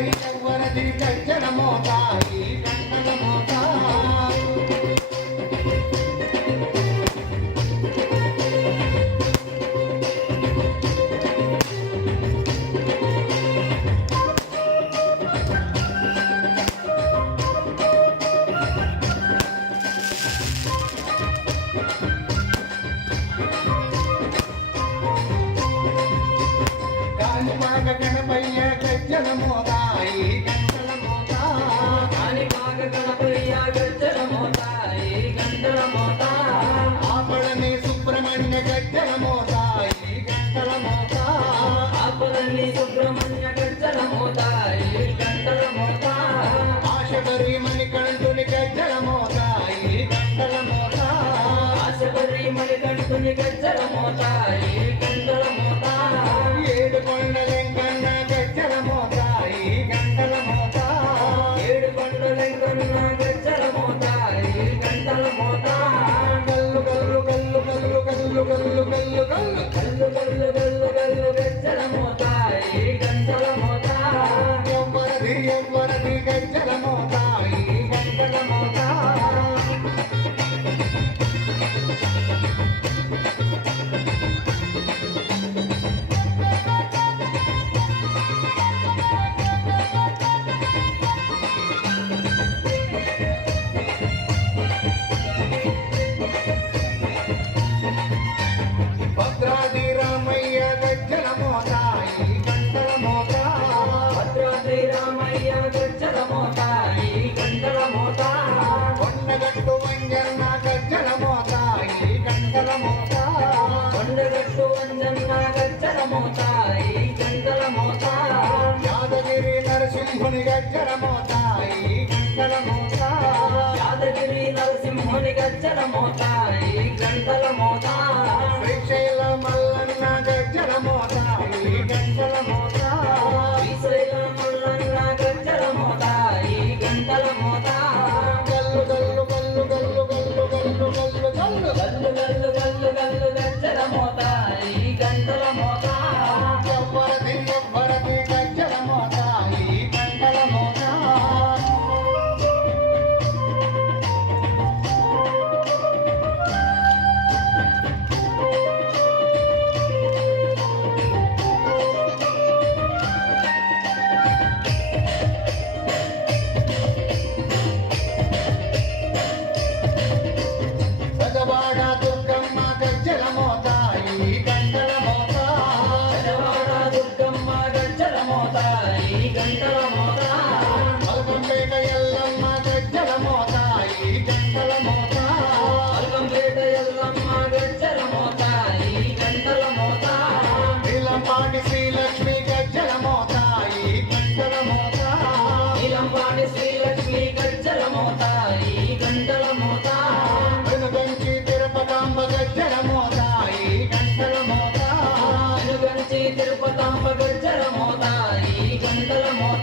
ఎవరది గజ్జల మోత ఈ గంటల మోత గణపయ్య గజ్జల మోత ఈ గంటల మోత కాణిపాక గణపయ్య గజ్జల మోత ఈ గంటల మోత ఆపడని సుబ్రహ్మణ్య గజ్జల మోత ఈ గంటల మోత ఆపడని సుబ్రహ్మణ్య గజ్జల మోత ఈ గంటల మోత ఆశబరి మణికంఠుని గజ్జల మోత ఈ గంటల మోత ఆశబరి మణికంఠుని గజ్జల మోత ఈ గంటల మోత ఏడు కొండలెంకన్న గజ్జల మోత ఈ గంటల మోత ఏడు కొండలెంకన్న గజ్జల మోత ఈ గంటల మోత గల్లు గల్లు గల్లు గల్లు గల్లు గల్లు గల్లు గల్లు గల్లు గల్లు గల్లు గల్లు గజ్జల మోత ఈ గంటల మోత ఎవరది గజ్జల మోత ఈ గంటల మోత భద్రాది రామయ్య గజ్జల మోత ఈ గంటల మోత భద్రాద్రి రామయ్య గజ్జల మోత ఈ గంటల మోత కొండగట్టు వంజన్న గజ్జల మోత ఈ గంటల మోత కొండగట్టు వంజన్న గజ్జల మోత ఈ గంటల మోత యాదగిరి నరసింహుని గజ్జల మోత ఈ గంటల మోత యాదగిరి నరసింహుని గజ్జల మోత ఈ గంటల మోత శ్రీశైల మల్లన్న గజ్జల మోత ఈ గంటల మోత శ్రీశైల మల్లన్న గజ్జల మోత ఈ గంటల మోత గల్లు గల్లు గల్లు గల్లు గల్లు గల్లు గల్లు గల్లు గల్లు గల్లు గల్లు గల్లు గజ్జల మోత ఈ గంటల మోత ఎవరది గజ్జల మోత ఈ గంటల మోత పెదవాడ దుర్గమ్మ గజ్జల మోత ఈ గంటల మోత పెదవాడ దుర్గమ్మ గజ్జల మోత ఈ గంటల మోత మల్కంపేట ఎల్లమ్మ గజ్జల మోత ఈ గంటల మోత అల్కంపేట ఎల్లమ్మ గజ్జల మోత ఈ గంటల మోత నీలంపాటి శ్రీలక్ష్మి గజ్జల మోత ఈ గంటల మోత నీలంపాటి శ్రీలక్ష్మి గజ్జల మోత ఈ గంటల మోత వెనుగంచి తిరుపతాంబ గజ్జల మోత ఈ గంటల మోత వెనుగంచి తిరుపతాంబ గజ్జల మోత ఈ గంటల మోత